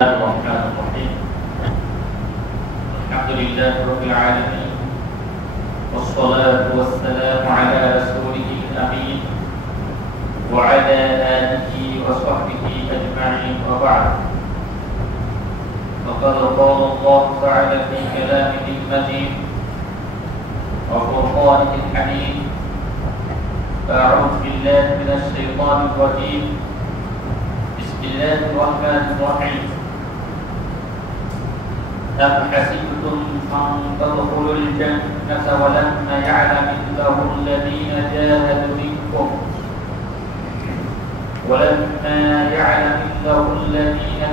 الرحمن الرحيم الحمد لله رب العالمين والصلاة والسلام على رسوله الأمين وعلى آله وصحبه أجمعين وبعد فقد قال الله تعالى في كلامه المجيد وفرقانه الحميد أعوذ بالله من الشيطان الرجيم بسم الله الرحمن الرحيم أم حسبتم أن تدخلوا الجنة ولما يعلم الله الذين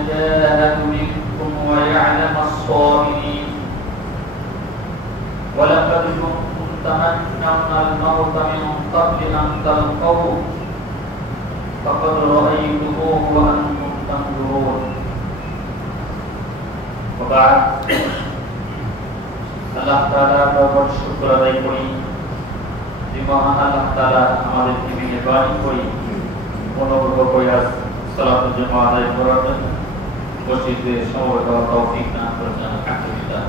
جاهدوا منكم ويعلم الصابرين ولقد كنتم تمنون الموت من قبل أن تلقوه فقد رأيتموه وأنتم تنظرون وبعد আল্লাহ তাআলার দরবারে শুকর আদায় করি যে মহান আল্লাহ তাআলা আমাদেরকে মেহেরবানি করে অনুগ্রহ করে সালাতুল জামা আদায় করার জন্য মসজিদে সমবেত হওয়ার তৌফিক দান করেছেন আলহামদুলিল্লাহ।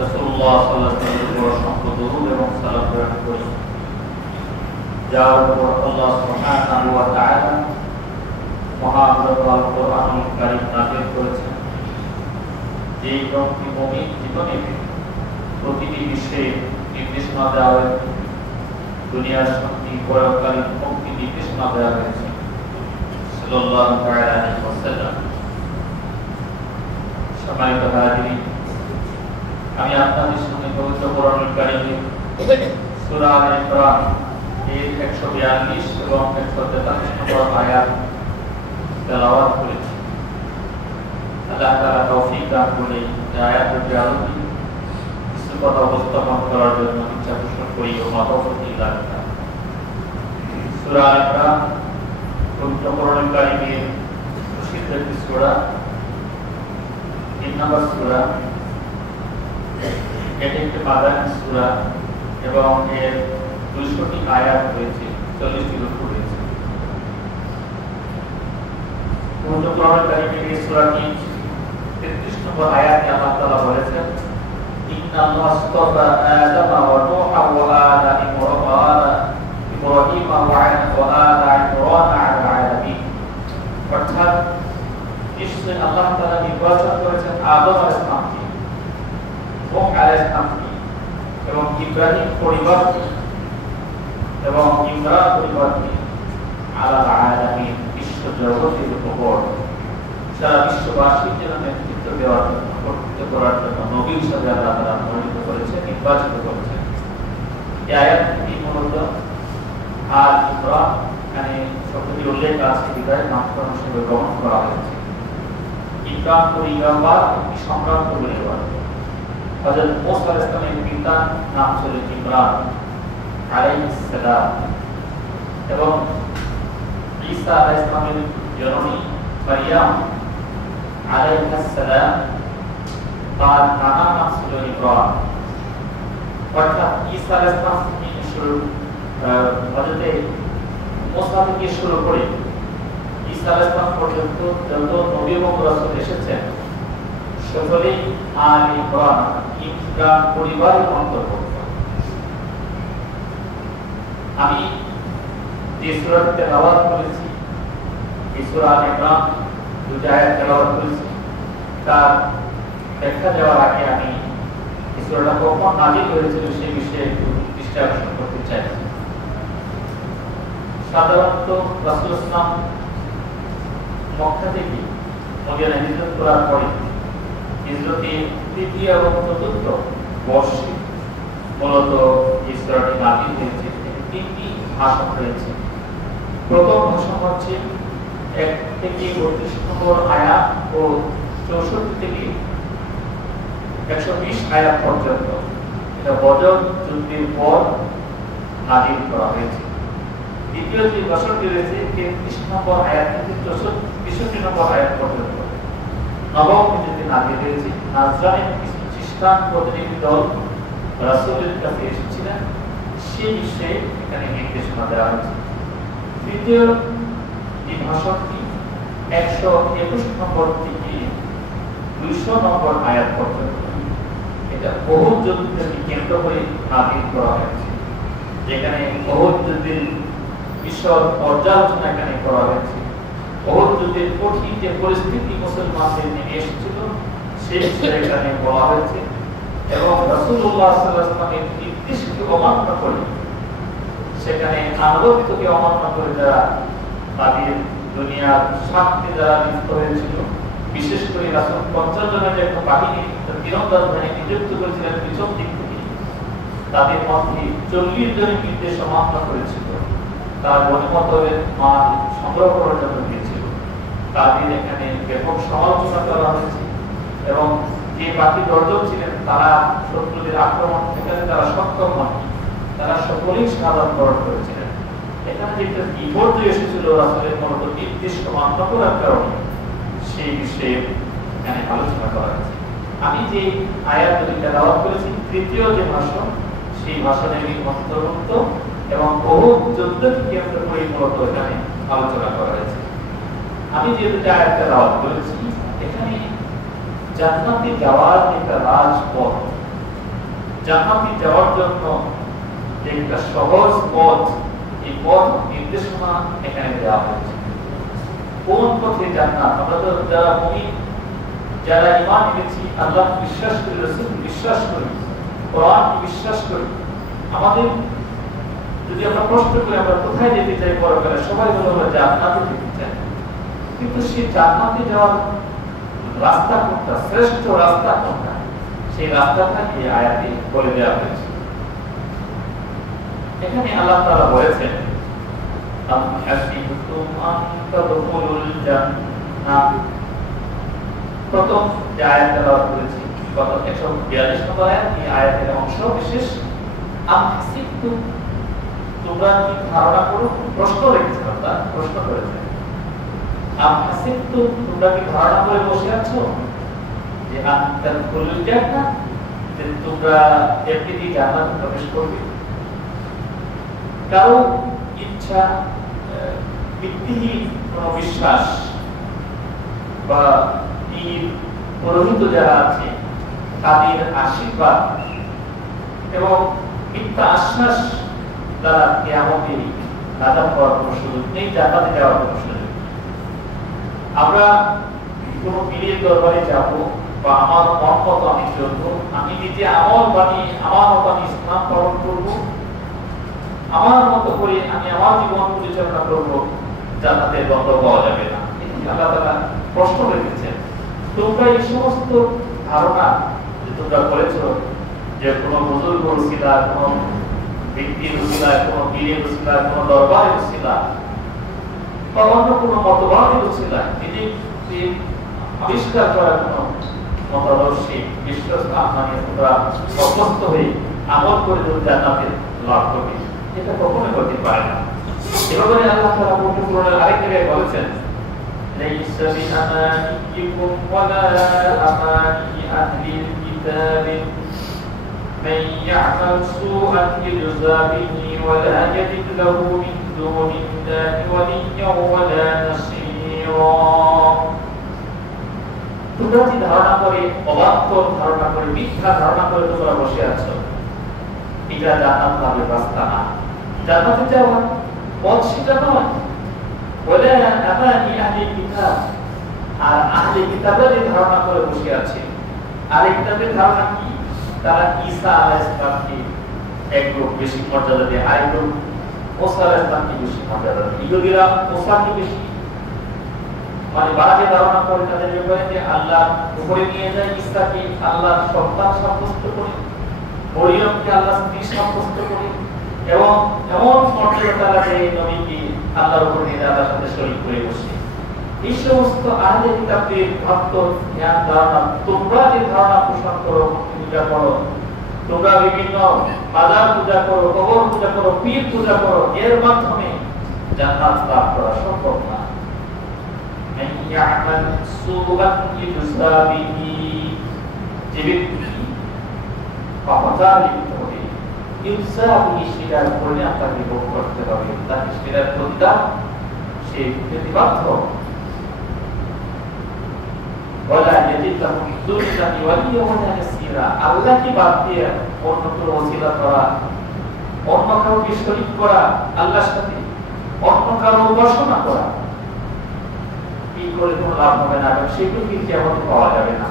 রাসূলুল্লাহ সাল্লাল্লাহু আলাইহি ওয়াসাল্লাম সম্পদ দরুদ এবং সালাত প্রেরণ করি যার উপর আল্লাহ সুবহানাহু ওয়া তাআলা মহাগ্রন্থ আল কোরআনুল কারীম নাযিল করেছেন। যে গ্রন্থে মুমিন জীবনে প্রতিটি বিষয়ে নির্দেশনা দেওয়া হয়েছে, দুনিয়ার শান্তি পরকালীন মুক্তি নির্দেশনা দেওয়া হয়েছে সাল্লাল্লাহু আলাইহি ওয়াসাল্লাম। সম্মানিত হাজিরিন, আমি আপনাদের সামনে পবিত্র কোরআনুল কারীমের সূরা আল ইমরান এর 142 এবং 143 নম্বর আয়াত তেলাওয়াত করেছি। আল্লাহ তাআলা তৌফিক দান করে এই আয়াতটি আলোচনা কিছু কথা উপস্থাপন করার জন্য ইচ্ছা পোষণ করি ও তৌফিক দান করেন। সূরা আল ইমরান পবিত্র কোরআনুল কারীমের প্রসিদ্ধ একটি সূরা, 3 নম্বর সূরা। এটি একটি মাদানী সূরা এবং এর 200টি আয়াত রয়েছে, 40টির উপর রয়েছে। পবিত্র কোরআনুল কারীমের এই সূরাটি 33 নম্বর আয়াতে আল্লাহ তাআলা বলেছেন, ইন্নাল্লাহ আস্তাফা আদামা ওয়া নূহা ওয়া আলা ইব্রাহিম ওয়া আলা ইমরান আলা আলামিন। অর্থাৎ নিশ্চয় আল্লাহ তাআলা নির্বাচন করেছেন আদম আলাইহিস সালামকে, নূহ আলাইহিস সালামকে এবং ইব্রাহিম পরিবারকে এবং ইমরান পরিবারকে আলা আলামিন বিশ্ব জগতের উপর সারা বিশ্ববাসীর জন্য নেতৃত্ব দেওয়ার জন্য, কর্তৃত্ব করার জন্য নবী হিসেবে আল্লাহ তাআলা মনোনীত করেছেন, নির্বাচিত করেছেন। এই আয়াতটি মূলত আল ইমরান, এখানে শব্দটির উল্লেখ আছে বিদায় নামকরণ হিসেবে গ্রহণ করা হয়েছে। ইমরান পরিবার একটি সম্রাট পরিবার। হযরত মূসা আলাইহিস সালামের পিতার নাম ছিল ইমরান আলাইহিস সালাম এবং ঈসা আলাইহিস সালামের জননী মারইয়াম আলাইহিস সালাম তার নানার নাম ছিল ইব্রাহিম। অর্থাৎ ঈসা আলাইহিস সালাম থেকে শুরু হযরত মূসা থেকে শুরু করে ঈসা আলাইহিস সালাম পর্যন্ত যত নবী এবং রাসূল এসেছেন সকলেই আল ইমরান পরিবারের অন্তর্ভুক্ত। আমি যে সূরাটি তেলাওয়াত করেছি, এই সূরা আল ইমরান দুটি আয়াত তেলাওয়াত করেছি, তার ব্যাখ্যা দেওয়ার আগে আমি এই সূরাটা কখন নাযিল হয়েছিল সেই বিষয়ে একটু দৃষ্টি আকর্ষণ করতে চাই। সাধারণত রাসূল সাল্লাল্লাহু আলাইহি ওয়াসাল্লাম মক্কা থেকে মদিনা হিজরত করার পরে হিজরতের 3য় এবং 4র্থ বর্ষে মূলত এই সূরাটি নাযিল হয়েছে। 3টি ভাষণ রয়েছে। প্রথম ভাষণ হচ্ছে 1 থেকে 32 নম্বর আয়াত ও 64 থেকে 120 আয়াত পর্যন্ত। এটা বদর যুদ্ধের পর নাযিল করা হয়েছে। দ্বিতীয় যে ভাষণটি রয়েছে 33 নম্বর আয়াত থেকে 64 নম্বর আয়াত পর্যন্ত। নবম হিজরতে নাযিল হয়েছে। নাজরানের কিছু খ্রিস্টান প্রতিনিধি দল রাসূলের কাছে এসেছিলেন, সেই বিষয়ে এখানে নির্দেশনা দেওয়া হয়েছে। তৃতীয় যে ভাষণটি 121 নম্বর থেকে 200 নম্বর আয়াত পর্যন্ত এটা উহুদ যুদ্ধকে কেন্দ্র করে নাযিল করা হয়েছে, যেখানে উহুদ যুদ্ধের বিশদ পর্যালোচনা এখানে করা হয়েছে। উহুদ যুদ্ধের কঠিন যে পরিস্থিতি মুসলমানদের নেমে এসেছিল সেই বিষয়ে এখানে বলা হয়েছে, এবং রাসূলুল্লাহ সাল্লাল্লাহু আলাইহি ওয়াসাল্লামের নির্দেশকে অমান্য করে, সেখানে আলোকিতকে অমান্য করে যারা তাদের দুনিয়ার স্বার্থে যারা লিপ্ত হয়েছিল, বিশেষ করে রাসূল 50 জনের যে একটা বাহিনী তীরন্দাজ বাহিনী নিযুক্ত করেছিলেন পিছন দিক থেকে, তাদের মধ্যে 40 জনের নির্দেশ অমান্য করেছিল, তার গণিমতের মান সংগ্রহ করার জন্য দিয়েছিল। তাদের এখানে ব্যাপক সমালোচনা করা হয়েছে, এবং যে বাকি 10 জন ছিলেন তারা শত্রুদের আক্রমণ থেকে তারা সক্ষম হননি, তারা সকলেই শাহাদাত বরণ করেছিলেন। এখানে যে একটা বিপর্যয় এসেছিল রাসূলের মূলত নির্দেশ অমান্য করার কারণে, সেই বিষয়ে এখানে আলোচনা করা হয়েছে। আমি যে আয়াতগুলি তেলাওয়াত করেছি, তৃতীয় যে ভাষণ, সেই ভাষণের অন্তর্ভুক্ত, এবং উহুদ যুদ্ধকে কেন্দ্র করে মূলত এখানে আলোচনা করা হয়েছে। আমি যে দুটো আয়াত তেলাওয়াত করেছি, এখানে জান্নাতে যাওয়ার একটা রাজপথ, জান্নাতে যাওয়ার জন্য একটা সহজ পথ, এই পথ নির্দেশনা এখানে দেওয়া হয়েছে। কোন পথে জান্নাত? আমরা তো যারা মুমিন, যারা ঈমান এনেছি, আল্লাহ বিশ্বাস করি, রাসূল বিশ্বাস করি, কোরআন বিশ্বাস করি, আমাদের যদি আমরা প্রশ্ন করি আমরা কোথায় যেতে চাই পরকালে, সবাই বলে আমরা জান্নাতে যেতে চাই। কিন্তু সেই জান্নাতে যাওয়ার রাস্তা কোনটা, শ্রেষ্ঠ রাস্তা কোনটা, সেই রাস্তাটা এই আয়াতে বলে দেওয়া হয়েছে। এখানে আল্লাহ তাআলা বলেছেন, আম হাসিবতুম আন তাদখুলুল জান্নাহ। প্রথম যে আয়াত তেলাওয়াত করেছি, কত 142 নম্বর আয়াত, এই আয়াতের অংশ বিশেষ। আম হাসিবতুম, তোমরা কি ধারণা করো, প্রশ্ন রেখেছেন, অর্থাৎ প্রশ্ন করেছেন। আম হাসিবতুম, তোমরা কি ধারণা করে বসে আছো যে আন তাদখুলুল জান্নাহ, যে তোমরা এমনি জান্নাতে প্রবেশ করবে? কারো ইচ্ছা, ভিত্তিহীন কোন বিশ্বাস বা পুরোহিত যারা আছে তাদের আশীর্বাদ এবং মিথ্যা আশ্বাস দ্বারা কিয়ামতে নাজাত পাওয়ার কোনো সুযোগ নেই, জান্নাতে যাওয়ার কোনো সুযোগ। আমরা কোন পীরের দরবারে যাব বা আমার মন মতো আমি চলবো, আমি নিজে আমল বানিয়ে আমার মতো আমি ইসলাম পালন করবো, আমার মতো করে আমি আমার জীবন পরিচালনা করবো, জান্নাতের গন্ধ পাওয়া যাবে না। আল্লাহ তাআলা প্রশ্ন রেখেছেন। তোমরা এই সমস্ত ধারণা যে তোমরা করেছো যে কোনো বুজুর্গ উসিলা, কোনো ব্যক্তির উসিলা, কোনো পীরের উসিলা, কোনো দরবারের উসিলা বা অন্য কোনো মতবাদের উসিলা, নিজে আবিষ্কার করা কোনো মতাদর্শে বিশ্বাস মানে তোমরা অভ্যস্ত হয়ে আমল করে তোমরা জান্নাতে লাভ করবে, এটা কখনোই হতে পারে না। এভাবে আল্লাহ তাআলা পবিত্র কোরআনের আরেক জায়গায় বলেছেন, লাইসা বিআমানিকুম ওয়ালা আমানি আহলিল কিতাব মান ইয়া'মাল সুআন ইউজা বিহি ওয়ালা ইয়াজিদ লাহু মিন দুনিল্লাহি ওয়ালিয়্যান ওয়ালা নাসীরা। তোমরা যে ধারণা করে, অবাস্তব ধারণা করে, মিথ্যা ধারণা করে তোমরা বসে আছো, এটা জান্নাত লাভের রাস্তা না। জান্নাতে যাওয়ার পথ সেটা নয়। বলে আমানি আহলিল কিতাব, আর আহলে কিতাবরা যে ধারণা করে বসে আছে, আর এই কিতাবের ধারণা কি? তারা ঈসা আলাইহিস সালামকে একটু বেশি মর্যাদা দেয়, আর একটু মুসা আলাইহিস সালামকে বেশি মর্যাদা দেয়। ইহুদিরা মুসাকে বেশি মানে বাজে ধারণা করে তাদের ব্যাপারে, যে আল্লাহ উপরে নিয়ে যায়, ঈসাকে আল্লাহ সন্তান সাব্যস্ত করে, মরিয়মকে আল্লাহ স্ত্রী সাব্যস্ত করে, এবং এমন মর্যাদা তারা যে নবীকে আল্লাহর উপর নিয়ে আল্লাহর সাথে শরীক করে বসে। এই সমস্ত আহলে কিতাবদের ভক্ত জ্ঞান ধারণা, তোমরা যে ধারণা পোষণ করো, পূজা করো, তোমরা বিভিন্ন মাজার পূজা করো, কবর পূজা করো, পীর পূজা করো, এর মাধ্যমে জান্নাত লাভ করা সম্ভব না। মান ইয়া'মাল সুআন ইউজা বিহি, যে ব্যক্তি পাপাচার লিপ্ত হবে, ইউজা বিহি সেটার পরিণাম তাকে ভোগ করতে হবে, তাকে সেটার প্রতিদান সে পেতে বাধ্য। ওয়ালা ইয়াজিদ লাহু মিন দুনিল্লাহি ওয়ালিয়্যান ওয়ালা নাসীরা। আল্লাহকে বাদ দিয়ে অন্য কোনো ওসিলা করা, অন্য কাউকে শরীক করা, আল্লাহর সাথে অন্য কারো উপাসনা করা, কি করে কোনো লাভ হবে না, এবং সেগুলো কি কিয়ামতে পাওয়া যাবে না।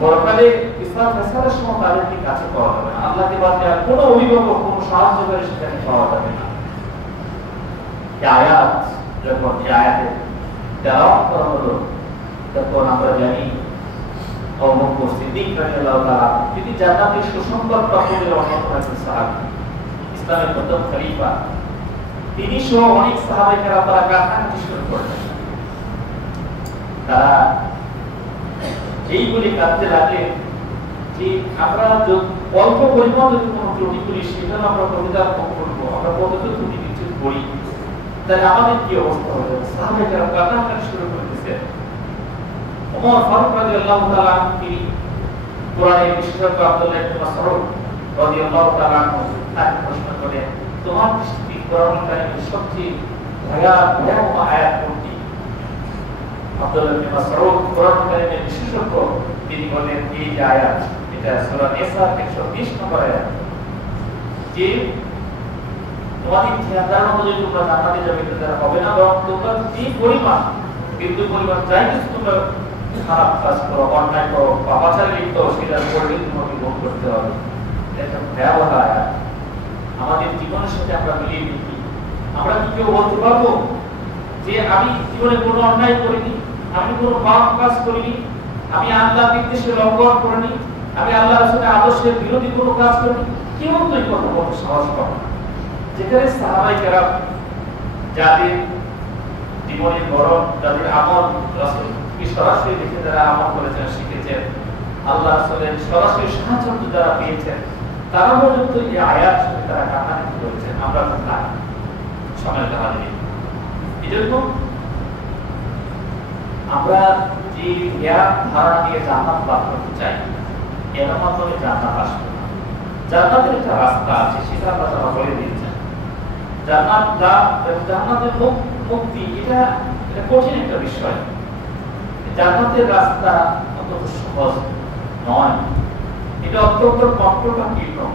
পরকালে ইসলাম ফেসালের সময় তাদেরকে কাছে পাওয়া যাবে না। আল্লাহকে বাদ দিয়ে কোনো অভিভাবক, কোনো সাহায্যকারী সেখানে পাওয়া যাবে না। এই আয়াত যখন এই আয়াতে তেলাওয়াত করা হলো, তখন আমরা জানি আবু বকর সিদ্দিক রাদিয়াল্লাহু তাআলা তিনি জান্নাতের সুসংবাদ প্রাপকের অন্যতম একজন সাহাবী, ইসলামের প্রথম খলিফা। তিনি সহ অনেক সাহাবায়ে কেরাম তারা কান্নাকাটি শুরু করলেন। তারা এইগুলি কাঁদতে লাগলেন যে আমরা অল্প পরিমাণ যদি কোনো ত্রুটি করি, সেটা আমরা কবিতার পক্ষ করবো, আমরা কতটা ত্রুটি কিছু করি, তাহলে আমাদের কি অবস্থা হবে। সাহাবায়ে কেরাম কান্নাকাটি শুরু করতেছে। ওমর ফারুক রাদিয়াল্লাহু তাআলা তিনি কোরআনের বিশেষজ্ঞ আব্দুল্লাহ ইবনে মাসউদ রাদিয়াল্লাহু তাআলা তাকে প্রশ্ন করেন, তোমার দৃষ্টিতে কোরআনুল কারীমের সবচেয়ে ভয়াবহ আয়াত কোনটি? আব্দুল্লাহ ইবনে মাসউদ কোরআনুল কারীমের বিশেষজ্ঞ, তিনি বলেন এই যে আয়াত, এটা সূরা নিসা 120 নম্বর আয়াত, যে তোমাদের ধ্যান অনুযায়ী তোমরা জান্নাতে যাবে, এটা হবে না, বরং তোমরা যে পরিমাণ বিন্দু পরিমাণ যাই কিছু তোমরা খারাপ কাজ করো, অন্যায় করো, পাপাচারে লিপ্ত, সেটার পরিণতি তোমাকে ভোগ করতে হবে। এটা ভয়াবহ আয়াত। আমাদের জীবনের সাথে আমরা মিলিয়ে দেখি, আমরা কি কেউ বলতে পারবো যে আমি জীবনে কোনো অন্যায় করিনি, আমি কোনো পাপ কাজ করিনি, আমি আল্লাহর নির্দেশে লঙ্ঘন করিনি, আমি আল্লাহ রাসূলের আদর্শের বিরোধী কোনো কাজ করিনি? কেউ তো এই কথা বলতে সাহস পাবে না। যেখানে সাহাবায়ে কেরাম যাদের জীবনের গরম, যাদের আমল রাসূলকে সরাসরি দেখে যারা আমল করেছেন, শিখেছেন, আল্লাহ রাসূলের সরাসরি সাহায্য যারা পেয়েছেন, তারা পর্যন্ত এই আয়াত শুনে তারা কান্নাকাটি করেছেন। আমরা তো না সম্মানিত হাজিরিন, এজন্য আমরা যে জ্ঞান ধারণা নিয়ে জান্নাত লাভ করতে চাই, এর মাধ্যমে জান্নাত আসবে না। জান্নাতের একটা রাস্তা আছে, সেটা আল্লাহ তাআলা বলে দিয়েছেন। জান্নাত লাভ এবং জান্নাতের মুক্তি, এটা কঠিন একটা বিষয়। জান্নাতের রাস্তা অত সহজ নয়, এটা অত্যন্ত কষ্টকর।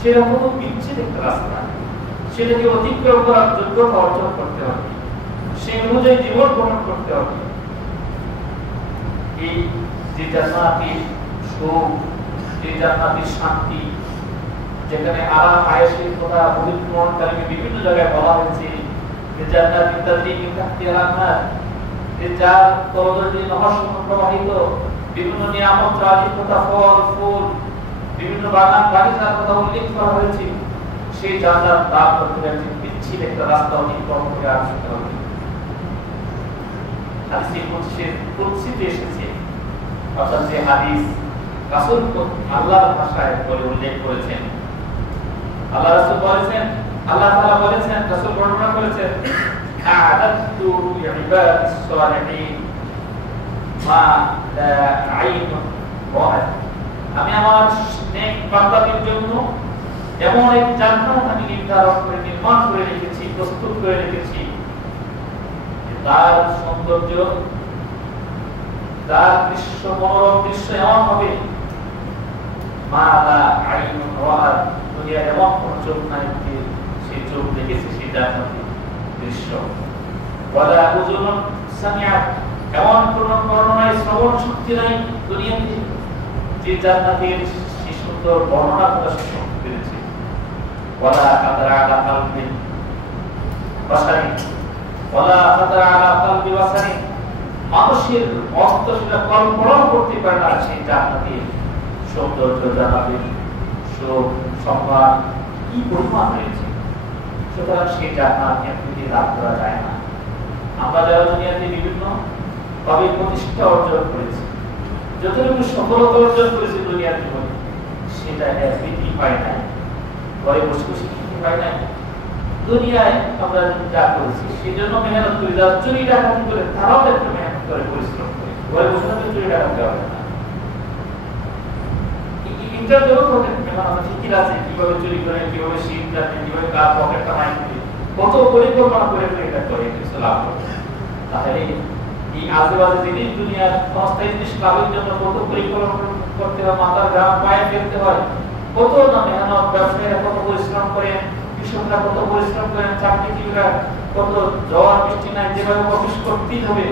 সেটা কত বিচ্ছিন্ন একটা রাস্তা, সেটাকে অতিক্রম করার যোগ্যতা অর্জন করতে হবে, সেই অনুযায়ী জীবন গ্রহণ করতে হবে। এই যে জান্নাতের সুখ, যে জান্নাতের শান্তি, যেখানে আরাম আয়েশের কথা পবিত্রকারী বিভিন্ন জায়গায় বলা হয়েছে, যে জান্নাতুল তাজরি মিন তাহতিহা আল-আনহার, যে যার তলদেশ দিয়ে নহর প্রবাহিত, বিভিন্ন নিয়ামত রাজির কথা, ফল ফুল, বিভিন্ন বাগান বাগিচার কথা উল্লেখ করা হয়েছে। সেই জান্নাত লাভ করতে গেলে বিচ্ছিন্ন একটা রাস্তা অতিক্রম করে আসতে হবে। হাদিসে কুদসিতে এসেছে, অর্থাৎ যে হাদিস রাসূল আল্লাহর ভাষায় বলে উল্লেখ করেছেন, আল্লাহ রাসূল বলেছেন, আল্লাহ তাআলা বলেছেন, রাসূল বর্ণনা করেছেন, আ'আদাতু লি'ইবাদিস সালিহিন মা লা আইনুন রাআত, আমি আমার নেক বান্দাদের জন্য এমন এক জান্নাত আমি নির্ধারণ করে নির্মাণ করে রেখেছি, প্রস্তুত করে রেখেছি, তার সৌন্দর্য, তার দৃশ্য, মনোরম দৃশ্য এমন হবে, মা লা আইনুন রাআত, দুনিয়ার এমন কোন চোখ নাই যে সেই চোখ দেখেছে সেই জান্নাতের দৃশ্য, ওয়ালা উযুনুন সামিআত, এমন কোন বর্ণনায় শ্রবণ শক্তি নাই দুনিয়াতে যে জান্নাতের সেই সুন্দর বর্ণনা প্রকাশ করতে পেরেছে, ওয়ালা খাতারা আলা কালবি বাসারি, ওয়ালা খাতারা আলা কালবি বাসারি, মানুষের অন্তর সেটা কল্পনাও করতে পারে না সেই জান্নাতের সৌন্দর্য, জান্নাতের সুখ, সম্মান কি পরিমাণ রয়েছে। সুতরাং সেই জান্নাত এমনি লাভ করা যায় না। আমরা যারা দুনিয়াতে বিভিন্ন ভাবে প্রতিষ্ঠা অর্জন করেছি, যতটুকু সফলতা অর্জন করেছি দুনিয়ার জীবনে, সেটা বৃদ্ধি পায় নাই, ঘরে বসে বসে খেতে পায় নাই। দুনিয়ায় আমরা যা করেছি সেই জন্য মেহনত করি, যারা চুরি ডাকাতি করে তারাও একটু মেহনত করে, পরিশ্রম করে, ঘরে বসে থাকলে চুরি ডাকাতি হবে না। ইন্টার জগৎ হতে মেহনত ঠিকই আছে, কিভাবে চুরি করে, কিভাবে শীত জানে, কিভাবে কার পকেটটা মাইক করে, কত পরিকল্পনা করে এটা করে কিছু লাভ করে। তাহলে এই আজেবাজে জিনিস দুনিয়ার অস্থায়ী জিনিস লাভের জন্য কত পরিকল্পনা করতে হয়, মাথার ঘাম পায়ে ফেলতে হয়, কত না মেহনত, ব্যবসায়ীরা কত পরিশ্রম করেন, কৃষকরা কত পরিশ্রম করেন, চাকরিজীবীরা কত ঝড় বৃষ্টি নাই যেভাবে অফিস করতেই হবে।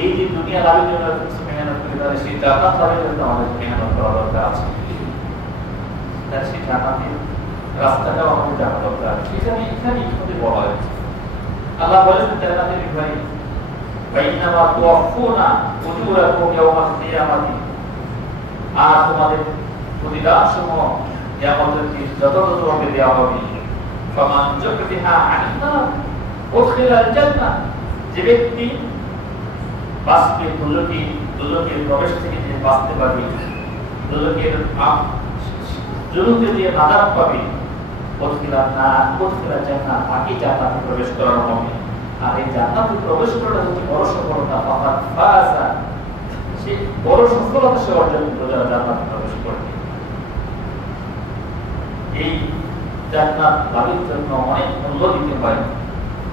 এই যে দুনিয়া লাভের জন্য মেহনত করে তাহলে সেই জান্নাত লাভের জন্য আমাদের মেহনত করা দরকার আছে। তার সেই জান্নাতের রাস্তাটাও আমাদের জানা দরকার। এখানেই বলা হয়েছে, আল্লাহ বলেন জান্নাতের ব্যাপারে বাইনামা তুওয়াফুনা উজুরাকুম ইয়াওমাল কিয়ামাতি, আর তোমাদের প্রতিদানসমূহ কিয়ামতের দিন যথাযথভাবে দেওয়া হবে। ফামান যুকরিহা আনিন নার উদখিলাল জান্নাহ, যে ব্যক্তি বাঁচবে দুজকের প্রবেশ থেকে যে বাঁচতে পারবে, দুজকের জুলুকে দিয়ে নাজাত পাবে, উদখিলাল জান্নাহ, তাকে জান্নাতে প্রবেশ করানো হবে। আর এই জান্নাতে প্রবেশ করাটা হচ্ছে বড় সফলতা, ফাকাদ ফাযা, সে বড় সফলতা সে অর্জন করবে যারা জান্নাতে প্রবেশ করবে। এই জান্নাত লাভের জন্য অনেক মূল্য দিতে হয়,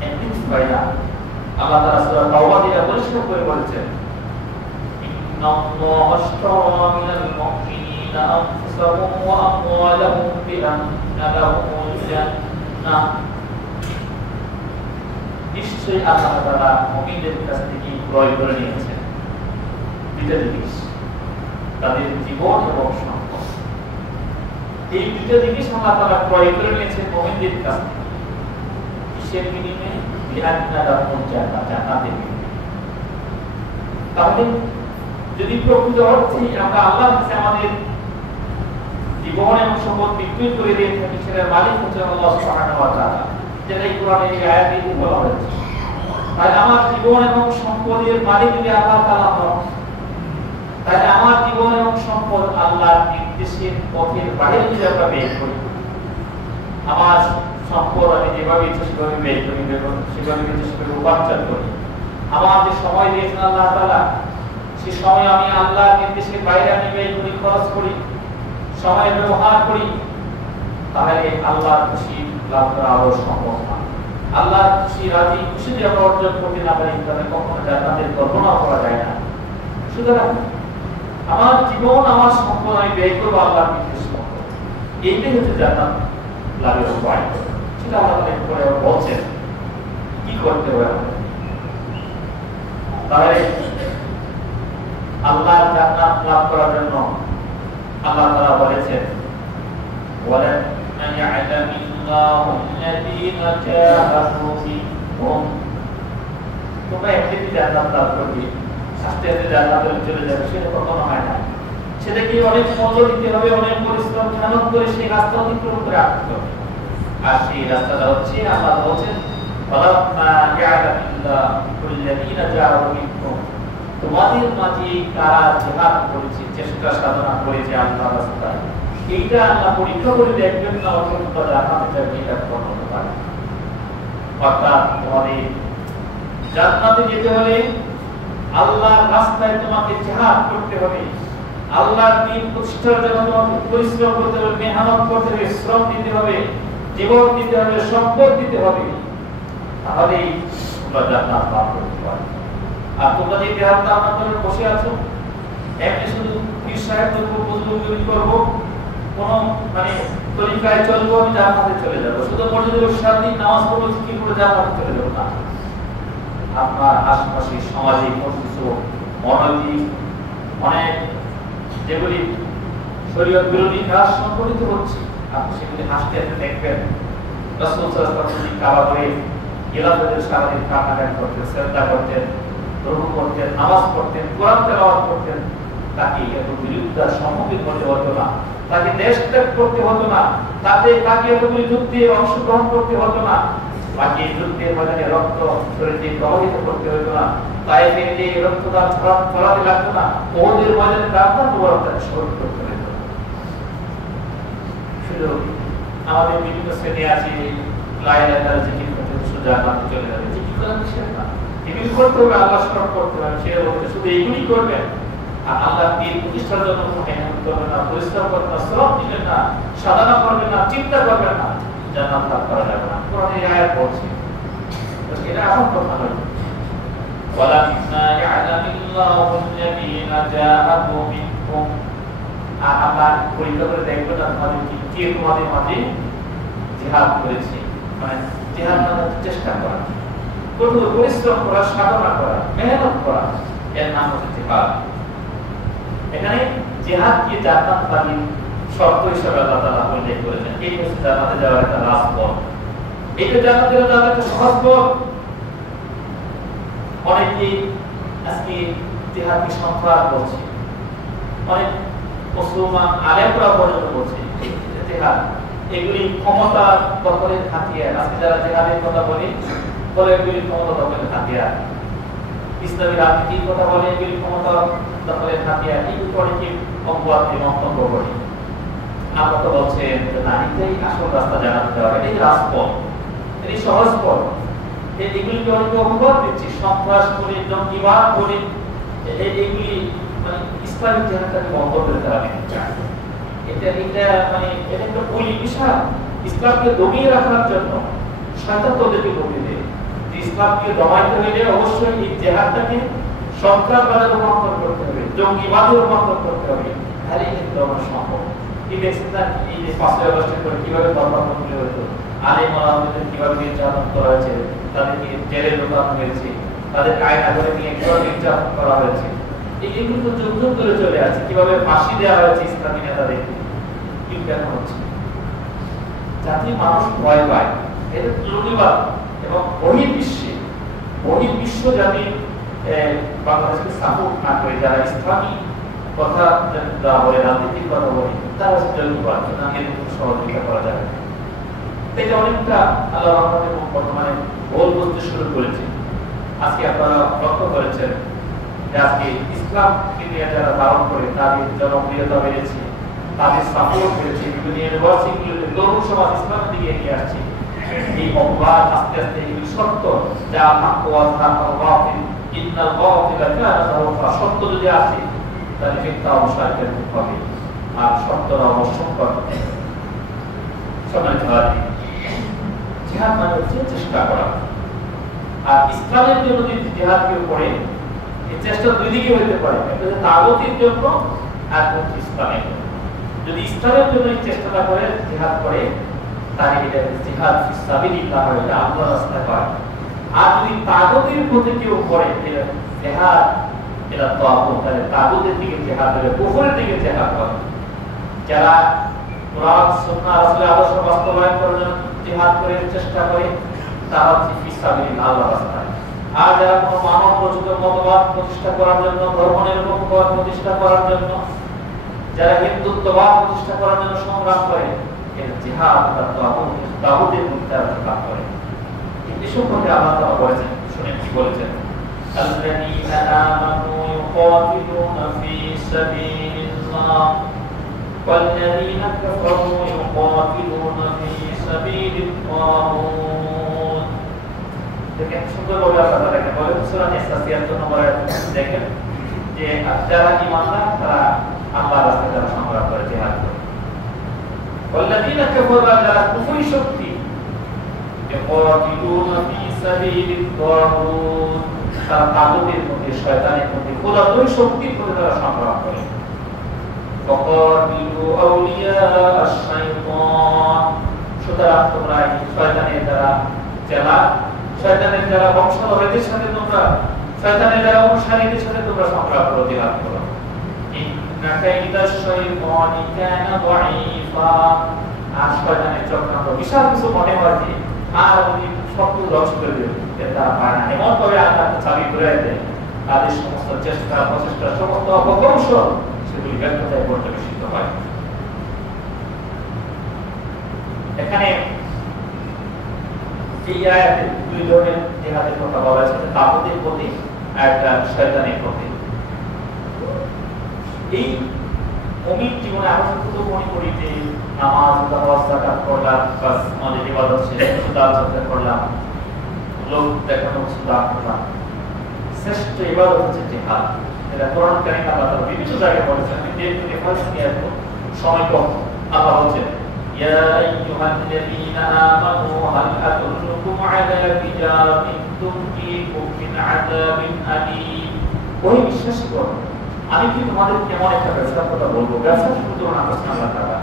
এমনি হয় না। আল্লাহ তাআলা সূরা তাওবাতে পরিষ্কার করে বলেছেন, ইন্নাল্লাহা আশতারা মিনাল মুমিনিনা আনফুসাহুম ওয়া আমওয়ালাহুম বিআন্না লাহুমুল জান্নাহ, নিশ্চয়ই আল্লাহ তাআলা মুমিনদের কাছ থেকে ক্রয় করে নিয়েছেন দুইটা জিনিস, তাদের জীবন এবং সম্পদ। এই দুইটা জিনিস আল্লাহ তাআলা ক্রয় করে নিয়েছেন মুমিনদের কাছ থেকে। কিসের বিনিময়ে? বিআন্না লাহুমুল জান্নাহ, জান্নাতের বিনিময়ে। তাহলে যদি প্রকৃত অর্থে আমরা আল্লাহর কাছে আমাদের জীবন এবং সম্পদ বিক্রয় করে দিয়ে থাকি, সেটার মালিক হচ্ছেন আল্লাহ সুবহানাহু ওয়া তাআলা, যেটা এই কোরআনের এই আয়াতে বলা হয়েছে। তাহলে আমার জীবন এবং সম্পদের মালিক যদি আল্লাহ তাআলা হন, তাহলে আমার জীবন এবং সম্পদ আল্লাহর নির্দেশের পথের বাইরে যদি আমরা ব্যয় করি, আমার সম্পদ আমি যেভাবে ইচ্ছা সেভাবে ব্যয় করি, সেভাবে ইচ্ছা সেভাবে উপার্জন করি, আমার যে সময় দিয়েছেন আল্লাহ তাআলা, সে সময় আমি আল্লাহর নির্দেশের বাইরে আমি ব্যয় করি, খরচ করি, সময় ব্যবহার করি, তাহলে আল্লাহর খুশি লাভ করা আরো সম্ভব না। আল্লাহর খুশি রাজি খুশি যে আমরা অর্জন করতে না পারি, তাহলে কখনো জান্নাতের কল্পনা করা যায় না। সুতরাং আমার জীবন আমার সম্পদ আমি ব্যয় করবো আল্লাহর নির্দেশ মতো, এইটাই হচ্ছে জান্নাত লাভের উপায়। সেটা আল্লাহ পরে বলছেন কি করতে হবে। তাহলে আল্লাহর জান্নাত লাভ করার জন্য আল্লাহ তাআলা বলেছেন, ওয়ালা ইয়া'লামিল্লাহু আল্লাযীনা জাহাদু ফীকুম, তোমরা একদিন জান্নাত লাভ করবে, আস্তে আস্তে জান্নাতে চলে যাবে, সেটা কখনো হয় না। সেটাকে অনেক মূল্য দিতে হবে, অনেক পরিশ্রম মেহনত করে সেই রাস্তা অতিক্রম করে আসতে হবে। আর সেই রাস্তাটা হচ্ছে আল্লাহ বলেন, ওয়ালাম্মা ইয়া'লামিল্লাহু আল্লাযীনা জাহাদু ফীকুম, তোমাদের মাঝে কারা জিহাদ করেছে, চেষ্টা সাধনা করেছে আল্লাহর রাস্তায়, এইটা আল্লাহ পরীক্ষা করে দেখবেন না অত্যন্ত জান্নাতে যাবে, এটা কোন হতে পারে। অর্থাৎ তোমাদের জান্নাতে যেতে হলে আল্লাহর রাস্তায় তোমাকে জিহাদ করতে হবে, আল্লাহর দ্বীন প্রতিষ্ঠার জন্য তোমাকে পরিশ্রম করতে হবে, মেহনত করতে হবে, শ্রম দিতে হবে, জীবন দিতে হবে, সম্পদ দিতে হবে, তাহলেই তোমরা জান্নাত লাভ করতে পারবে। আর তোমরা যে জিহাদ না করে বসে আছো, এমনি শুধু পীর সাহেব বুজুর্গি করবো, কোন মানে তরিকায় চলবো, আমি জান্নাতে চলে যাবো, শুধু মসজিদে বসে দিন নামাজ পড়বো, জিকির করে জান্নাতে চলে যাবো না। আপনার আশেপাশে সামাজিক কিছু অনৈতিক অনেক যেগুলি শরীয়ত বিরোধী কাজ সংঘটিত হচ্ছে, আপনি সেগুলি হাসতে হাসতে দেখবেন। রাসূল সাল্লাল্লাহু আলাইহি ওয়াসাল্লাম কাবা করে ইলাদের সারাদিন কান্নাকাটি করতেন, শ্রদ্ধা করতেন, রুকু করতেন, নামাজ পড়তেন, কোরআন তেলাওয়াত করতেন। তাকে এত বিরুদ্ধার সম্মুখীন হতে হতো না, তাকে দেশ ত্যাগ করতে হতো না, তাকে এতগুলি যুদ্ধে অংশগ্রহণ করতে হতো না, তাকে যুদ্ধের ময়দানে রক্ত শরীরে প্রবাহিত করতে হতো না, তায়েফের যে রক্তদান ছড়াতে লাগতো না, ওদের ময়দানে প্রার্থনা মুবারকতাকে শহীদ করতে হতো না। শুধু আমাদের বিভিন্ন শ্রেণী আছে, লা ইলাহা ইল্লাল্লাহ জিকির করতে শুধু জান্নাতে চলে যাবে, জিকির করা নিষেধ না, জিকির করতে হবে, আল্লাহ স্মরণ করতে হবে, সে বলতে শুধু এইগুলি করবেন আর আল্লাহর দ্বীন প্রতিষ্ঠার জন্য কোনো মেহনত করবেন না, পরিশ্রম করবেন না, শ্রম দিবেন না, সাধনা করবেন না, চিন্তা করবেন না, জান্নাত লাভ করা যাবে না। কোরআনে এই আয়াত বলছে, এটা এমন কথা নয়। ওয়ালাম্মা ইয়া'লামিল্লাহু আল্লাযীনা জাহাদু মিনকুম, আর আল্লাহ পরীক্ষা করে দেখবেন তোমাদের কে তোমাদের মাঝে জিহাদ করেছে, মানে জিহাদ মানে চেষ্টা করা, কঠোর পরিশ্রম করা, সাধনা করা, মেহনত করা, এর নাম হচ্ছে জিহাদ। এখানে জিহাদ কি জান্নাতবাদী শর্ত হিসেবে আল্লাহ তাআলা উল্লেখ করেছেন। এই হচ্ছে জান্নাতে যাওয়ার একটা রাস্তা, এইটা জান্নাতে যাওয়ার একটা সহজ পথ। অনেকেই আজকে জিহাদকে সংখ্যার বলছে, অনেক মুসলমান আলেমরা পর্যন্ত বলছে জিহাদ এগুলি ক্ষমতা দখলের হাতিয়ার। আজকে যারা জিহাদের কথা বলে এগুলি ক্ষমতা দখলের হাতিয়ার, ইসলামী রাজনীতির কথা বলে এগুলি ক্ষমতা দখলের হাতিয়ার। এই অনেকে অপবাদ দিয়ে মন্তব্য করে। আমরা তো বলছে না, এটাই আসল রাস্তা জানাতে দেওয়া, এটাই রাজপথ, এটাই সহজ পথ। এগুলিকে অনেকে অপবাদ দিচ্ছে, সন্ত্রাস করে, জঙ্গিবাদ করে, এগুলি মানে ইসলামিক জিহাদটাকে বন্ধ করে তারা নিতে চায়। এটা মানে এটা একটা বলি বিষয়। ইসলামকে দমিয়ে রাখার জন্য শয়তান তাদেরকে বলে দেয় যে ইসলামকে দমাইতে হলে অবশ্যই এই জিহাদটাকে সন্ত্রাসবাদে রূপান্তর করতে হবে, জঙ্গিবাদে রূপান্তর করতে হবে, তাহলে কিন্তু আমরা সম্ভব। এই দেখছেন না, এই যে 5ই আগস্টের পরে কিভাবে ধর্মান্তর হয়েছে, আলেম ওলামাদের কিভাবে নির্যাতন করা হয়েছে, তাদেরকে জেলে ঢোকানো হয়েছে, তাদের কায়দা করে নিয়ে কিভাবে নির্যাতন করা হয়েছে, এইগুলো তো যুদ্ধ করে চলে আছে। কিভাবে ফাঁসি দেওয়া হয়েছে ইসলামী নেতাদেরকে, কি কেন হচ্ছে? যাতে মানুষ ভয় পায়, এটা জঙ্গিবাদ। এবং বহির্বিশ্ব যাতে বাংলাদেশকে সাপোর্ট না করে, যারা ইসলামী কথা বলে, রাজনীতির কথা বলে, তারা জঙ্গিবাদ, না এরকম সহযোগিতা করা যাবে। এটা অনেকটা আল্লাহ রহমতের বর্তমানে ভুল বুঝতে শুরু করেছে। আজকে আপনারা লক্ষ্য করেছেন যে আজকে ইসলামকে নিয়ে যারা ধারণ করে তাদের জনপ্রিয়তা বেড়েছে, তাদের সাপোর্ট বেড়েছে, বিভিন্ন ইউনিভার্সিটিগুলোতে তরুণ সমাজ ইসলামের দিকে এগিয়ে আসছে। এই অপবাদ আস্তে আস্তে এগুলি সত্য, যা সত্য যদি আসে তাহলে মিথ্যা অবশ্যই হবে, আর সত্যটা অবশ্যই করবে। জিহাদ মানে হচ্ছে চেষ্টা করা। আর ইসলামের জন্য যদি জিহাদ কেউ করে, এই চেষ্টা দুই দিকে হইতে পারে, একটা হচ্ছে তাগুতের জন্য আর হচ্ছে ইসলামের জন্য। যদি ইসলামের জন্য এই চেষ্টাটা করে, জিহাদ করে, তাহলে এটা জিহাদ ফি সাবিলিল্লাহ হয়, এটা আল্লাহর রাস্তায় হয়। আর যদি তাগুতের পথে কেউ করে, এটা জিহাদ, এটা তাগুত, তাহলে তাগুতের দিকে জিহাদ হবে, কুফরের দিকে জিহাদ হবে। যারা কোরআন সুন্নাহ রাসূলের আদর্শ বাস্তবায়ন করার জন্য জিহাদ করে চেষ্টা করে, তারা হচ্ছে ফি সাবিলিল্লাহ, আল্লাহর রাস্তায়। আর যারা কোনো মানব রচিত মতবাদ প্রতিষ্ঠা করার জন্য, ধর্মনিরপেক্ষবাদ প্রতিষ্ঠা করার জন্য, যারা হিন্দুত্ববাদ প্রতিষ্ঠা করার জন্য সংগ্রাম করে, এটা জিহাদ তাগুতের বিরুদ্ধে কাজ করে। এই সম্পর্কে আল্লাহ তাআলা বলেছেন, শুনেন কি বলেছেন, আল্লাযীনা আমানু ইউকাতিলুনা ফি সাবিলিল্লাহ ওয়াল্লাযীনা কাফারু ইউকাতিলুনা ফি সাবিলিত তাগুত। দেখেন সুন্দরভাবে আল্লাহ তাআলা এখানে বলেন, সূরা নিসা ৭৬ নম্বর আয়াতে দেখেন যে যারা ঈমানদার তারা আল্লাহর রাস্তায় যারা সংগ্রাম করে, জিহাদ করে। ওয়াল্লাযীনা কাফারু, যারা কুফরি শক্তি, ইউকাতিলুনা ফি সাবিলিত তাগুত, তারা তাগুতের মধ্যে, শয়তানের মধ্যে, খোদাতুল শক্তির মধ্যে তারা সংগ্রাম করে। ফাকাতিলু আউলিয়া আশ-শাইতান, সুতরাং তোমরা শয়তানের যারা চেলা, শয়তানের যারা বংশধরদের সাথে তোমরা, শয়তানের যারা অনুসারীদের সাথে তোমরা সংগ্রাম করো, জিহাদ করো। ইন্না কাইদাশ শাইতানি কানা দাঈফা, আর শয়তানের চক্রান্ত বিশাল কিছু মনে হয় যে আর উনি সবকিছু ধ্বংস করে দেবে, এটা পায় না। এমন ভাবে আল্লাহ চাবি করে দেয়, তাদের সমস্ত চেষ্টা প্রচেষ্টা, সমস্ত অপকৌশল সেগুলি ব্যর্থতায় পর্যবেসিত হয়। এখানে এই আয়াতে দুই ধরনের জিহাদের কথা বলা হয়েছে, তাগুতের প্রতি আর একটা শয়তানের প্রতি। এই মুমিন জীবনে আমরা শুধু মনে করি যে নামাজ, হজ, যাকাত করলাম, বাস আমাদের ইবাদত শেষ, সুদান চর্চা করলাম, লোক দেখানো, সুদান করলাম। শ্রেষ্ঠ ইবাদত হচ্ছে জিহাদ। এটা কোরআন কারীমে আল্লাহ তাআলা বিভিন্ন জায়গায় বলেছেন। আমি যেহেতু রেফারেন্স নিয়ে আসবো, সময় কম, আল্লাহ বলছেন ইয়া আইয়ুহাল্লাযীনা আমানু হাল আদুল্লুকুম আলা তিজারাতিন তুনজিকুম মিন আযাবিন আলীম। ওই বিশ্বাস করো আমি কি তোমাদের কেমন একটা ব্যবসার কথা বলবো, ব্যবসা শুরু তুলনা করছেন আল্লাহ তাআলা,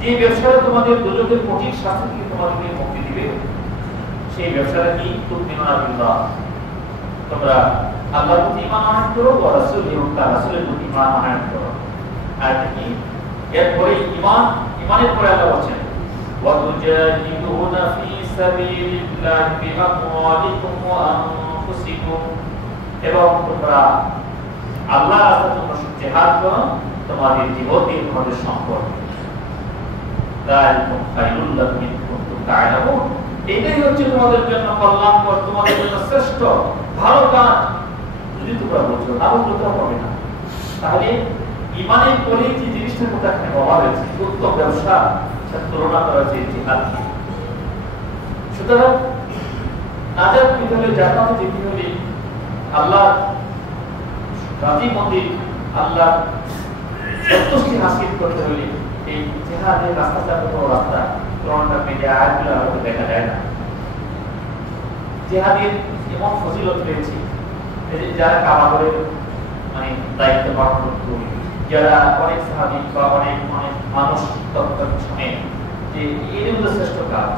যে ব্যবসাটা তোমাদের দুজকের কঠিন শাস্তি থেকে তোমাদেরকে মুক্তি দিবে, সেই ব্যবসাটা কি? তুমিনুনা বিল্লাহ, তোমরা আল্লাহর প্রতি ঈমান আনয়ন করো, ওয়া রাসূল এবং তার রাসূলের প্রতি ঈমান আনয়ন করো। আর কি এরপরে ঈমানের পরে আল্লাহ বলেন ওয়া তুজাহিদুনা ফি সাবিলিল্লাহি বিআমওয়ালিকুম ওয়া আনফুসিকুম, এবং তোমরা আল্লাহর রাস্তায় তোমরা জিহাদ করো তোমাদের জীবন দিয়ে, তোমাদের সম্পদ। যালিকুম খায়রুল লাকুম ইন কুনতুম তা'লামুন, এটাই হচ্ছে তোমাদের জন্য কল্যাণকর, তোমাদের জন্য শ্রেষ্ঠ ভালো কাজ যদি তোমরা বুঝো, না বুঝলে তো হবে না। তাহলে ঈমানের পরে যে জিনিসটার কথা এখানে বলা হয়েছে, উত্তম ব্যবসা, সেটা তুলনা করা হয়েছে জিহাদ। সুতরাং নাজাত পেতে হলে, জান্নাতে যেতে হলে, আল্লাহ রাজি মন্দির, আল্লাহ সন্তুষ্টি হাসিল করতে হলে এই জিহাদের রাস্তাটা কোনো রাস্তা তুলনাটা পেয়ে আয়াতগুলো আমাকে দেখা যায় না। জিহাদের এমন ফজিলত রয়েছে যারা কাবা করে মানে দায়িত্ব পালন করত, যারা অনেক সাহাবী বা অনেক অনেক মানুষ তৎকালীন সময়ে, যে এর মধ্যে শ্রেষ্ঠ কাজ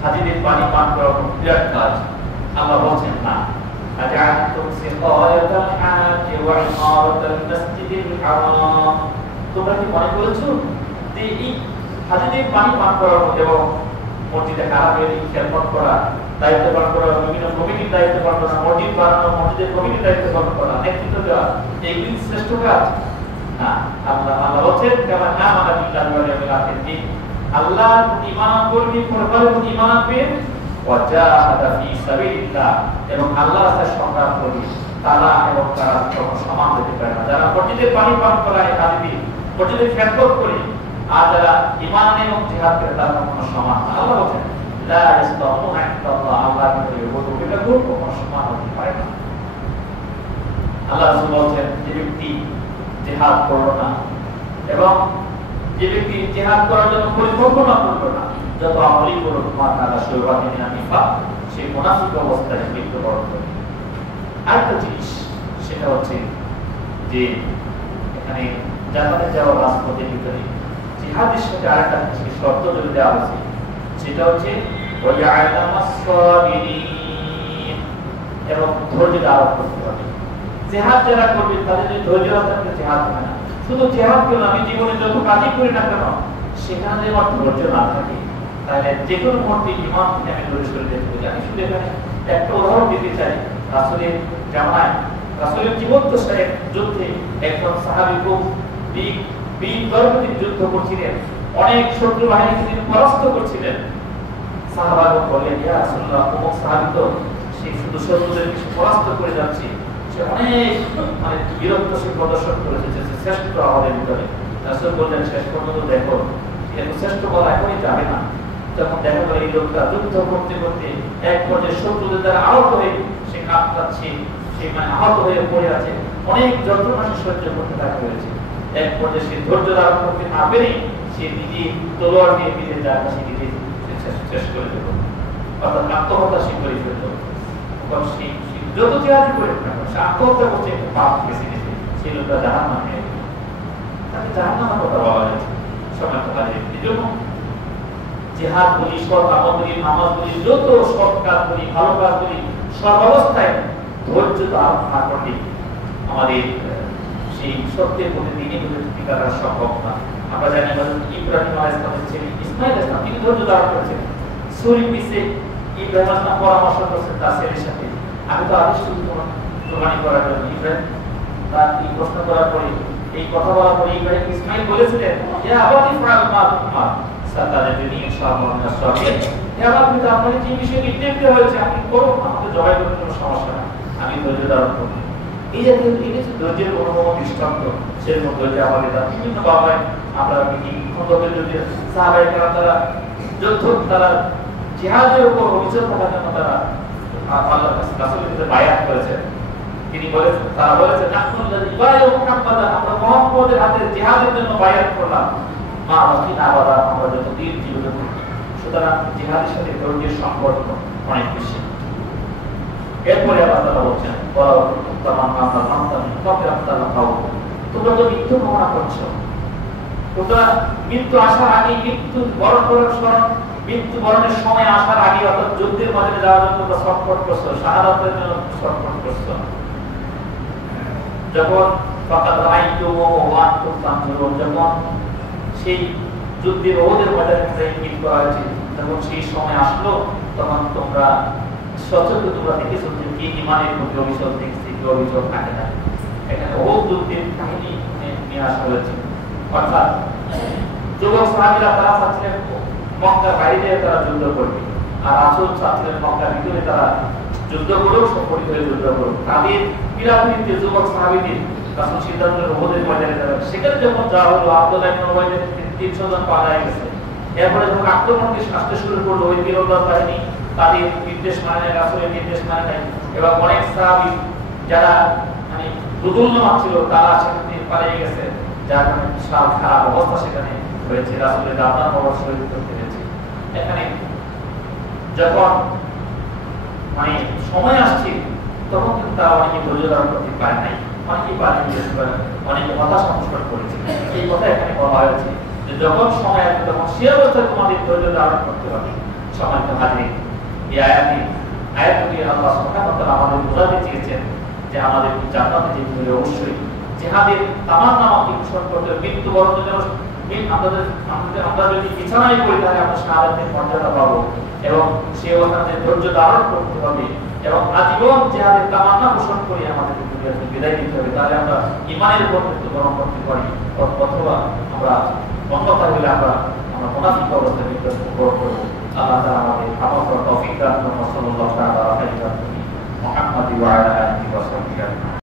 হাজিদের পানি পান করা বিরাট কাজ। আল্লাহ বলছেন না আজআলতুম সিকায়াতাল হাজ ওয়া ইমারাতাল মাসজিদিল হারাম, তোমরা কি মনে করেছো যে এই হাজিদের পানি পান করা এবং মসজিদে হারামের খেদমত করা, দায়িত্ব পালন করা, বিভিন্ন কমিটির দায়িত্ব পালন করা, মসজিদ বানানো, মসজিদের কমিটির দায়িত্ব পালন করা, নেতৃত্ব দেওয়া, এইগুলি শ্রেষ্ঠ কাজ না। আল্লাহ বলছেন কেমন আমানা বিল্লাহি ওয়াল ইয়াউমিল আখির, যে আল্লাহর প্রতি ঈমান করবে, পরকালের প্রতি ঈমান আনবে, ওয়া জাহাদা ফি সাবিলিল্লাহ, এবং আল্লাহর রাস্তায় সংগ্রাম করবে, তারা এবং তারা কখনো সমান হতে পারে না। যারা মসজিদের পানি পান করায় হাজির, মসজিদের খেদমত করে, আর যারা ঈমান আনে এবং জিহাদ করে, তারা কখনো সমান না। আল্লাহ বলছেন লা ইস্তাউনা ইনদাল্লাহ, আল্লাহর কাছে এটা কখনো সমান হতে পারে না। আল্লাহ রাসূল বলেন যে ব্যক্তি জিহাদ করলো না এবং যে ব্যক্তি জিহাদ করার জন্য পরিকল্পনা করলো না, যত আমলই করলো তোমার তারা শৈবাতি নিফাক, সেই মুনাফিক অবস্থায় মৃত্যুবরণ করে। আরেকটা জিনিস সেটা হচ্ছে যে এখানে জান্নাতে যাওয়ার রাস্তার ভিতরে জিহাদের সাথে আরেকটা শর্ত যদি দেওয়া হয়েছে, সেটা হচ্ছে এবং ধৈর্য ধারণ করতে হবে। জিহাদ যারা করবে তাদের যদি ধৈর্য না থাকলে জিহাদ হবে না। শুধু জিহাদ কেন, আমি জীবনে যত কাজই করি না কেন, সেখানে যদি আমার ধৈর্য না থাকে, তাহলে যে কোনো মুহূর্তে ঈমান থেকে আমি দূরে সরে যেতে পারি। আমি শুধু এখানে একটা উদাহরণ দিতে চাই। রাসূলের জামানায়, রাসূলের জীবন্ত যুদ্ধে একজন সাহাবী খুব বীর গর্বতে যুদ্ধ করছিলেন, অনেক শত্রু বাহিনীকে তিনি পরাস্ত করছিলেন। সাহাবাগণ বললেন, ইয়া রাসূলুল্লাহ, অমুক সাহাবী তো সে শুধু শত্রুদেরকে পরাস্ত করে যাচ্ছে, সে অনেক মানে বীরত্বশীল প্রদর্শন করেছে, যে শ্রেষ্ঠ আমাদের ভিতরে। রাসূল বললেন, শেষ পর্যন্ত দেখো, এত শ্রেষ্ঠ বলা এখনই যাবে না। যখন দেখা গেল এই লোকটা যুদ্ধ করতে করতে এক পর্যায়ে শত্রুদের দ্বারা আহত হয়ে সে কাঁপছে, সে মানে আহত হয়ে পড়ে আছে, অনেক যন্ত্রণা সহ্য করতে থাকা হয়েছে। এক পর্যায়ে সে ধৈর্য ধারণ করতে না পেরে সে নিজে তলোয়ার দিয়ে নিজে যা সে নিজে শেষ করে দিল, অর্থাৎ আত্মহত্যা সে করে ফেলল। সে যত জিহাদ করে সে আত্মহত্যা করছে, একটা পাপ বেশি দিয়েছে, সেই লোকটা জাহান্নামে, তাকে জাহান্নামের কথা বলা হয়েছে সময় কথা। এই জন্য জিহাদ বলি, সৎ আমল বলি, নামাজ বলি, যত সৎ কাজ বলি, ভালো কাজ বলি, সর্বাবস্থায় ধৈর্য ধারণ না করলে আমাদের সেই সত্যের প্রতি দিনে টিকা করা সম্ভব না। আমরা জানি ইব্রাহিম আলাইহিস সালামের ছেলে ইসমাঈল আলাইহিস সালাম, তিনি ধৈর্য ধারণ করেছেন। ছুরি পিছে ইব্রাহিম আলাইহিস সালাম পরামর্শ করছেন তার ছেলের সাথে, আমি তো আদেশ কোরবানি করার জন্য। ইব্রাহিম তার এই প্রশ্ন করার পরে, এই কথা বলার পরে ইব্রাহিম ইসমাঈল বলেছিলেন, ইয়া আবাতি ফাআল মা তুমার সাতারাজুনি ইনশাআল্লাহ মিনাস সাবিরিন, হে আমার পিতা, আপনাকে যে বিষয়ে নির্দেশ দেওয়া হয়েছে আপনি করুন, আমাকে জবাই করতে কোনো সমস্যা নেই, আমি ধৈর্য ধারণ করব। এই জাতীয় জিনিস ধৈর্যের অনুভব দৃষ্টান্ত, সেরকম ধৈর্য আমাদের বিভিন্ন বাবায় আমরা সাহাবায়ে কেরাম তারা যুদ্ধ, তারা জিহাদের উপর অভিযোগ থাকার জন্য তারা আল্লাহর কাছে রাসূলের কাছে বায়াত করেছেন। তিনি বলেছেন, তারা বলেছেন, নাকুল্লাযী বায়াউ মুহাম্মাদান, আমরা মুহাম্মদের হাতে জিহাদের জন্য বায়াত করলাম, মা বাকিনা আবাদা, আমরা যতদিন জীবিত থাকি। সুতরাং জিহাদের সাথে ধৈর্যের সম্পর্ক অনেক বেশি। এরপরে আল্লাহ তাআলা বলছেন ওয়ালাউ কুনতুম তামান্নাউনা মাউতা মিন ক্বাবলি আন তালকাউ, তোমরা তো মৃত্যু কামনা করছো, তোমরা মৃত্যু আসার আগে, মৃত্যু বরণ করার সময়, মৃত্যু বরণের সময় আসার আগে, অর্থাৎ যুদ্ধের ময়দানে যাওয়ার জন্য তোমরা ছটফট করছো, শাহাদাতের জন্য ছটফট করছো। যখন ফাকাদ রাআইতুম ওয়া আনতুম তানজুরুন, যখন সেই যুদ্ধের ওদের ময়দানে শহীদ করা হয়েছে, যখন সেই সময় আসলো, তখন তোমরা সচেতন, তোমরা দেখেছো যে কি ঈমানের প্রতি অভিযোগ দেখছি, কি অভিযোগ থাকে না। এখানে ওহুদ যুদ্ধের কাহিনী নিয়ে আসা হয়েছে। অর্থাৎ যুবক সাহাবীরা তারা চাচ্ছিলেন মক্কার বাইরে তারা যুদ্ধ করবে, আর রাসূল চাচ্ছিলেন মক্কার ভিতরে তারা যুদ্ধ করুক, সম্পর্কিত হয়ে যুদ্ধ করুক। তাদের বিরামীতে যুবক সাহাবীদের রাসূল সিদ্ধান্ত ওহুদের ময়দানে যাবেন। সেখানে যখন যাওয়া হলো, আব্দুল্লাহ ইবনে উবাইদের 300 জন পাওয়া গেছে। এরপরে যখন আক্রমণকে আসতে শুরু করলো, ওই বিরোধী বাহিনী তাদের নির্দেশ মানে নাই, রাসূলের নির্দেশ মানে নাই, এবং অনেক সাহাবী যারা মানে দুর্বল ছিল তারা সেখান থেকে পালিয়ে গেছে, যার কারণে বিশাল খারাপ অবস্থা সেখানে হয়েছে। রাসূলের দাফন হওয়ার শহীদ করতে হয়েছে। এখানে যখন মানে সময় আসছে, তখন কিন্তু তারা অনেকে ধৈর্য ধারণ করতে পারে নাই, অনেকেই পালিয়ে গেছে, অনেকে হতাশা প্রকাশ করেছে। এই কথা এখানে বলা হয়েছে যে যখন সময় আসবে তখন সে অবস্থায় তোমাদের ধৈর্য ধারণ করতে হবে। সময় তো হাজির। এই আয়াতটি আল্লাহ সুবহানাহু ওয়া তাআলা আমাদের বোঝাতে চেয়েছেন যে আমাদের জান্নাতে যেতে হলে অবশ্যই জিহাদের তামান্না পোষণ করতে হবে। মৃত্যুবরণ যেন আমরা যদি বিছানায় পড়ি তাহলে আমরা শাহাদাতের মর্যাদা পাবো, এবং সে অবস্থাতে ধৈর্য ধারণ করতে হবে, এবং আজীবন জিহাদের তামান্না পোষণ করে আমাদের দুনিয়া থেকে বিদায় নিতে হবে। তাহলে আমরা ঈমানের উপর মৃত্যুবরণ করতে পারি, অথবা আমরা অন্যথা হলে আমরা মুনাফিক অবস্থায় মৃত্যুবরণ করব। আল্লাহ তাআলা আমাদের আমল করার তৌফিক দান করুন। সাল্লাল্লাহু আলাইহি ওয়া সাল্লাম মুহাম্মাদি ওয়া আলা আলিহি ওয়া সাহবিহি।